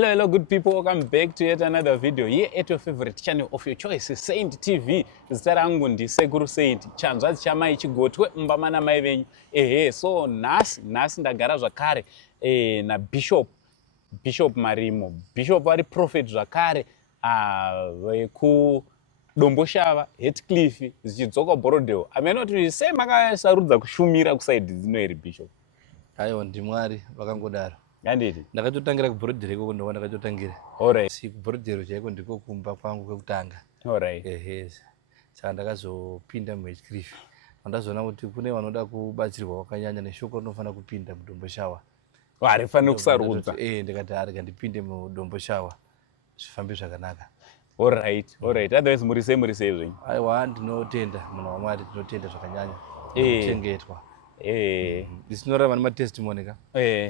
Hello, good people. Welcome back to yet another video here at your favorite channel of your choice, Saint TV. Zita rangu ndi Sekuru Saint. Chanzwazi chamai chigotwe mbamana mai venyu. So nasi ndagara zvakare na Bishop Marimo. Bishop vari prophet zvakare ku Domboshava, Heathcliff, zichidzoka Borodeo. Amenoti sei makasarudza kushumira kusaidi dzino iri Bishop. Aiwa ndimwari vakangodaro. Nganditi ndakatotangira kuBroadway ko ndo ndakatotangira. Alright. Si kuBroadway chaiko ndiko kumba kwangu kwekutanga. Alright. Saka ndakazopinda muHeathcliff. Ndazoona kuti kune vanoda kubatsirwa wakanyanya neshoko rinofana kupinda muDomboshawa. Warifana kusarudza. Ndikati arika ndipinde muDomboshawa. Zvifambe zvakanaka. Alright. Otherwise murise zvenyu. Aiwa ndinotenda munhu waMwari tinotenda zvakanyanya. Kuchengetwa. Ndisinorava nematestimony ka.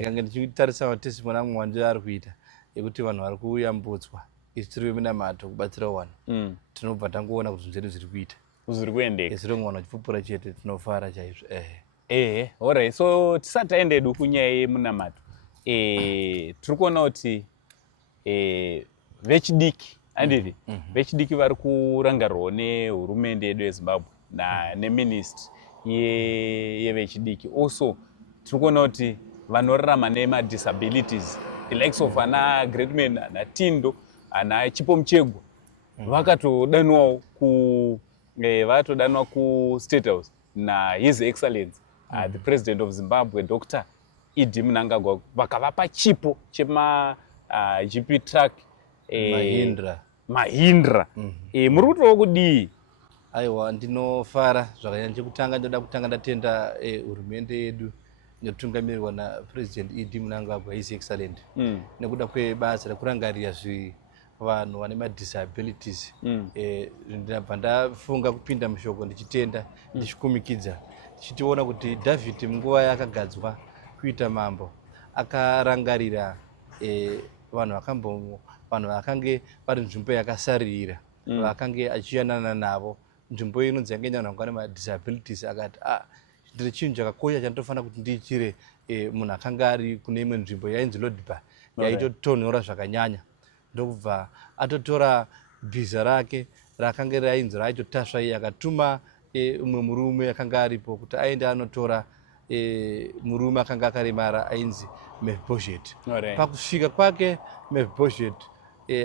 Ngange ndichitarisa matestimony amwe wandi ari kuita ekuti vanhu vari kuyambutswa. Isi tiri veminamato kubatsira vanhu. Tinobva tangoona kuti zvinhu zviri kuita. Zviri kuendeka. Isi rimwe vanhu vachipupura chete tinofara chaizvo. Alright. So tisati taenda edu kunyaya yemunamato. Tiri kuona kuti vechidiki anditi vechidiki vari kurangarwawo nehurumende yedu yeZimbabwe neministry yevechidiki. Also tiri kuona kuti vanorarama nemadisabilities, the likes of ana Greatman, ana Tindo, ana Chipo Muchegwa vakatodanwawo ku State House na His Excellency the President of Zimbabwe Dr. Idi Mnangagwa vakavapa chipo chema GP truck Mahindra. Muri kutowo kudii? Aiwa ndinofara zvakanyanya. Chekutanga ndoda kutanga ndatenda hurumende yedu inotungamirirwa naPresident Idi Mnangagwa His Excellent nekuda kwebasa rekurangarira vanhu vane madisabilities. Ndinabva ndafunga kupinda mushoko ndichitenda ndichikumikidza tichitiona kuti David munguva yakagadzwa kuita mambo akarangarira vanhu vakange vari nzvimbo yakasaririra vakange achiyanana navo. Nzvimbo inonzi yange inyanwa nemadisabilities akati ndiri chinhu chakakosha chandinofanira kuti ndiitire munhu akanga ari kune imwe nzvimbo yainzi Lodbar yaitotonhora zvakanyanya. Ndokubva atotora bhiza rake rakange rainzi raitotasva iye akatuma umwe murume akanga aripo kuti aende anotora murume akanga akaremara ainzi Mephibosheth. Pakusvika kwake Mephibosheth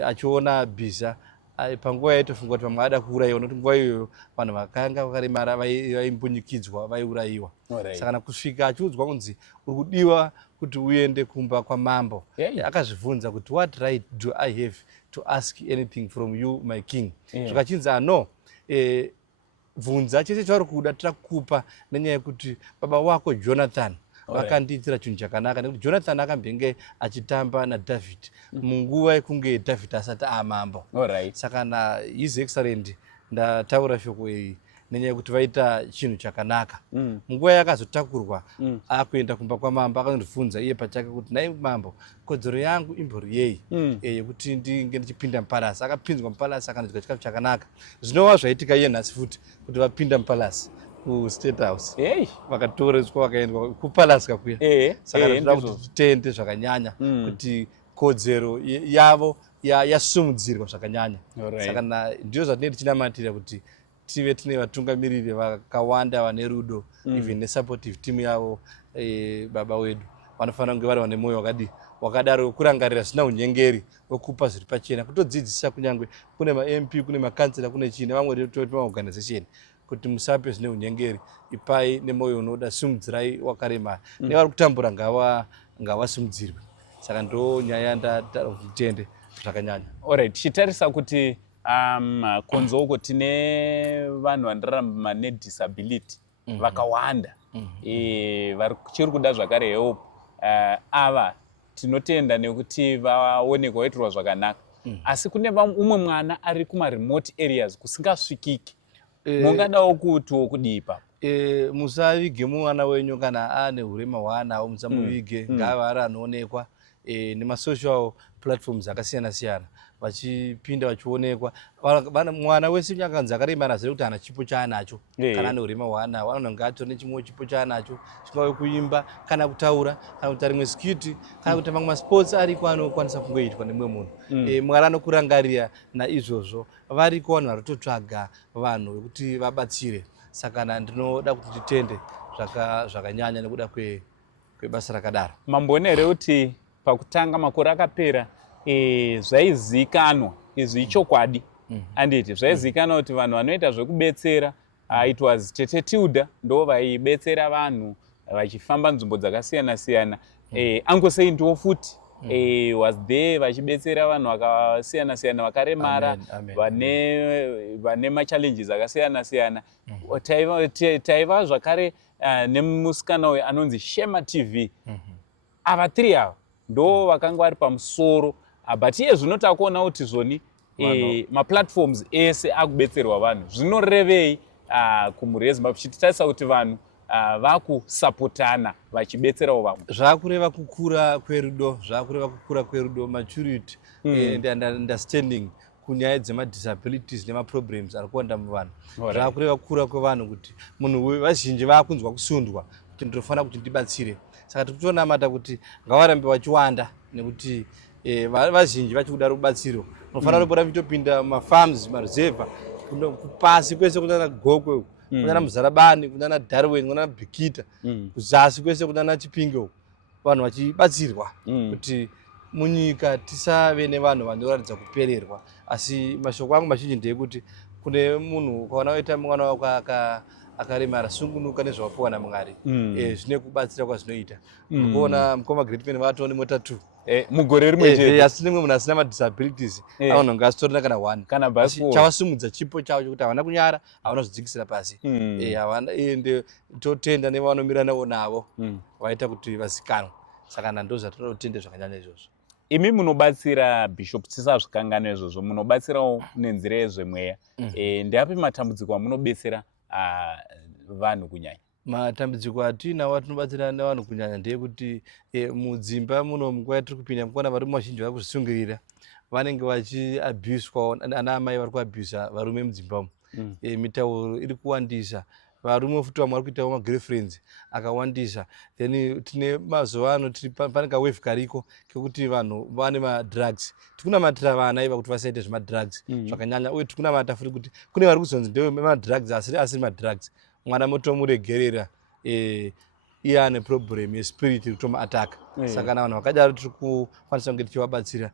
achiona bhiza panguva yaitofunga kuti vamwe ada kuurayiwa nokuti nguva iyoyo vanhu vakanga vakaremara vaimbunyikidzwa vaiurayiwa. Saka kusvika achiudzwa kunzi uri kudiwa kuti uende kumba kwamambo. Akazvibvunza kuti what right do I have to ask anything from you my king? Zvikachinzi no, bvunza chese chauri kuda tirakupa nenyaya yekuti baba wako Jonathan vakandiitira chinhu chakanaka nekuti Jonathan akambenge achitamba naDavid munguva yekunge David asati amambo. Saka na His Excellent ndataura shoko iyi nenyaya yekuti vaita chinhu chakanaka. Munguva yakazotakurwa akuenda kumba kwamambo akandibvunza iye pachake kuti nai mambo, kodzero yangu imbori yei yekuti ndinge ndichipinda mupalasi. Akapinzwa mupalasi akanzwa chikafu chakanaka. Zvinova zvaitika iye nhasi futi kuti vapinda mupalasi kuState House vakatoretswa vakaendwa kupalasi kakuya. Saka ndinoda kuti titende zvakanyanya kuti kodzero yavo yasumudzirwa zvakanyanya. Saka ndiyo zvatinenge tichinamatira kuti tive tine vatungamiriri vakawanda vane rudo even nesupportive team yavo. Baba wedu vanofanira kunge vari vane mwoyo wakadaro kurangarira zvisina unyengeri wekupa zviri pachena, kutodzidzisa kunyange kune maMP kune makansela kune chii nevamwe maorganization kuti musape zvine unyengeri, ipai nemwoyo unoda, simudzirai wakaremara. Nevari kutambura ngavasimudzirwe. Saka ndo nyaya ndataura kuti titende zvakanyanya. Alright, tichitarisa kuti konzo uko tine vanhu vanorarama nedisability vakawanda chiri kuda zvakare help. Ava tinotenda nekuti vaonekwa vaitirwa zvakanaka, asi kune umwe mwana ari kuma-remote areas kusingasvikiki. Mungadawo kutiwo kudii ipapo? Musavige mwana wenyu kana ane hurema hwaanawo, musamuvige. Ngava ari anoonekwa nemasocial platforms akasiyana-siyana vachipinda vachionekwa. Mwana wese kunyange akaremara zere kuti ana chipo chaanacho, kana ane urema hwaanawo anonge atori nechimwe chipo chaanacho, chingave kuimba kana kutaura kana kuita rimwe skiti kana kuita mamwe masports ariko anokwanisa kungoitwa nemumwe munhu. Mwari anokurangarira naizvozvo. Variko vanhu varitotsvaga vanhu vekuti vabatsire. Saka ndinoda kuti titende zvakanyanya nekuda kwebasa rakadaro. Mamboona here kuti pakutanga makore akapera zvaizikanwa izvi ichokwadi anditi zvaizikanwa kuti vanhu vanoita zvekubetsera it was Tete Tilda ndo vaibetsera vanhu vachifamba nzvimbo dzakasiyana-siyana. Uncle Saint wo futi was there vachibetsera vanhu vakasiyana-siyana vakaremara vane machallenges akasiyana-siyana. Taiva zvakare nemusikana uyu anonzi Shema TV. Ava 3 ava ndo vakanga vari pamusoro, but iye zvino takuona kuti zvoni maplatforms ese akubetserwa vanhu. Zvinorevei kumhuri yeZimbabwe tichitarisa kuti vanhu vakusapotana vachibetserawo vamwe? Zvakureva kukura kwerudo, zvakureva kukura kwerudo, maturity and understanding kunyaya dzemadisabilities nemaproblems ari kuwanda muvanhu. Zvakureva kukura kwevanhu kuti munhu vazhinji vakunzwa kusundwa kuti ndinofanira kuti ndibatsire. Saka tiri kutonamata kuti ngavarambe vachiwanda nekuti vazhinji vachikuda rubatsiro. Unofanira kupota muchitopinda mumafarms, mareserva, kupasi kwese kunana Gokwe, kunana Muzarabani, kunana Darwin, kunana Bikita, kuzasi kwese kunana Chipinge, vanhu vachibatsirwa kuti munyika tisave nevanhu vanoratidza kupererwa. Asi mashoko angu mazhinji ndeyekuti kune munhu ukaona waita mwana wako akaremara, sungunuka nezvawapiwa naMwari. Zvine kubatsira kwazvinoita. Mukuona mukoma Great Man vatoo nemota 2 mugore rimwe chete, asi nemwe munhu asina madisabilities anonge asitorina kana 1 kana basi chavasumudza chipo chavo chokuti havana kunyara, havana kudzidzikisira pasi. Ende totenda nevanomirana navo vaita kuti vazikanwe. Saka ndo zvatinoda kutenda zvakanyanya izvozvo. Imi munobatsira Bishop, tisazvikangana izvozvo, munobatsirawo nenzira yezvemweya. Ndeapi matambudziko amunobetsera vanhu kunyanya? Matambudziko atinawo atinobatsira nevanhu kunyanya ndeyekuti mudzimba muno munguva yatiri kupinda mukuona varume vazhinji vari kuzvisungirira, vanenge vachiabhuswawo, ana amai vari kuabhusa varume mudzimba umu. Mitauro iri kuwandisa, varume futi vamwe vari kuitawo magirlfriends akawandisa. Then tine mazuva ano pane kawave kariko kekuti vanhu vane madrugs. Tikunamatira vana iva kuti vasaite zvemadrugs zvakanyanya, uye tikunamata futi kuti kune vari kuzonzi ndewe madrugs asiri madrugs. Mwana motomuregerera iye ane problem yespirit ikutomuataka. Saka vanhu vakadaro tiri kukwanisa kunge tichivabatsira.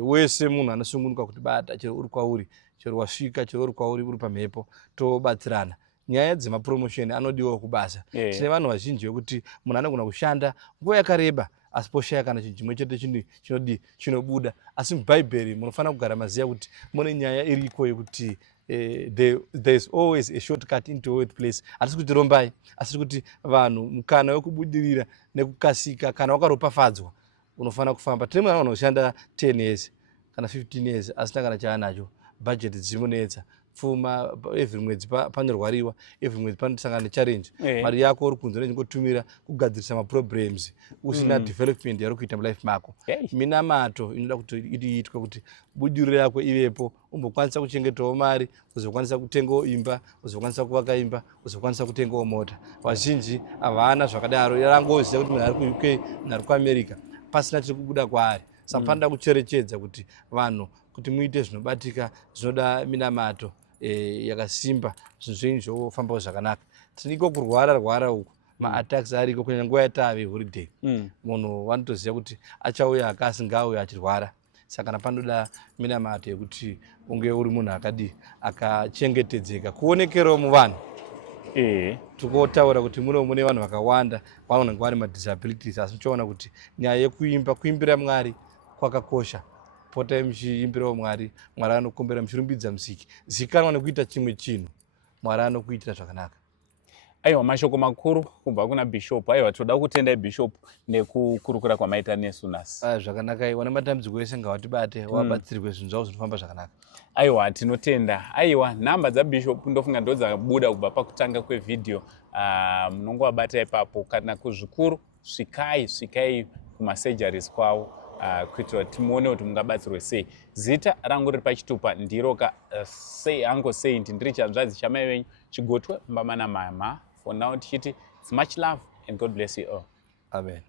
Wese munhu anosungunuka kuti bata, chero uri kwauri, chero wasvika, chero uri kwauri uri pamhepo, tobatsirana. Nyaya dzemapromotion anodiwa kubasa. Tine vanhu vazhinji vekuti munhu anogona kushanda nguva yakareba asi poshaya kana chinhu chimwe chete chinobuda. Asi mubhaibheri munofanira kugara maziya kuti mune nyaya iriko yekuti there is always a shortcut into a word place. Hatisi kuti rombai, asi kuti vanhu mukana wekubudirira nekukasika kana wakaropafadzwa unofanira kufamba. Tine vanhu vanoshanda 10 years kana 15 years asina kana chaanacho, budget dzimunetsa, pfuma every mwedzi panorwariwa, every mwedzi panosangana nechallenge. Mari yako uri kunze nechingotumira kugadzirisa maproblems usina development yari kuita mulife mako. Minamato inoda kuti iitwe kuti budiriro yako ivepo, umbokwanisa kuchengetawo mari, uzokwanisa kutengawo imba, uzokwanisa kuvaka imba, uzokwanisa kutengawo mota. Vazhinji havana zvakadaro, yarangoziva kuti munhu ari kuUK, munhu ari kuAmerica, pasina chiri kubuda kwaari. Saka panoda kucherechedza kuti vanhu kuti muite zvinobatika zvinoda minamato yakasimba, zvinhu zvenyu zvofambawo zvakanaka. Tiniko kurwara uku, ma-attacks ariko kunyanya nguva yatave holiday. Munhu vanotoziva kuti achauya akasingauya achirwara. Saka panoda minamato yekuti unge uri munhu akachengetedzeka, kuonekerawo muvanhu. Tikotaura kuti mune vanhu vakawanda vanonge vane madisabilities, asi tichiona kuti nyaya yekuimba, kuimbira Mwari kwakakosha. Potai muchiimbirawo Mwari, Mwari anokumbira muchirumbidza Musiki. Zikanwa nekuita chimwe chinhu, Mwari anokuitira zvakanaka. Aiwa, mashoko makuru kubva kuna Bishop. Aiwa, toda kutendai Bishop nekukurukura kwamaita nesu nhasi. Zvakanaka, aiwa, nematambudziko ese ngavatibate, wabatsirwe zvinhu zvavo zvinofamba zvakanaka. Aiwa, tinotenda. Aiwa, nhamba dzaBishop ndofunga ndo dzakabuda kubva pakutanga kwevhidhiyo. Munongovabata ipapo, kana kuzvikuru svikai kumasurgeries kwavo. kuitira kuti muone kuti mungabatsirwe sei. Zita rangu riri pachitupa ndiro Uncle Saint, ndiri chanzvadzi chamai venyu Chigotwe Mbamana Mama. For now tichiti it's much love and God bless you all. Amen.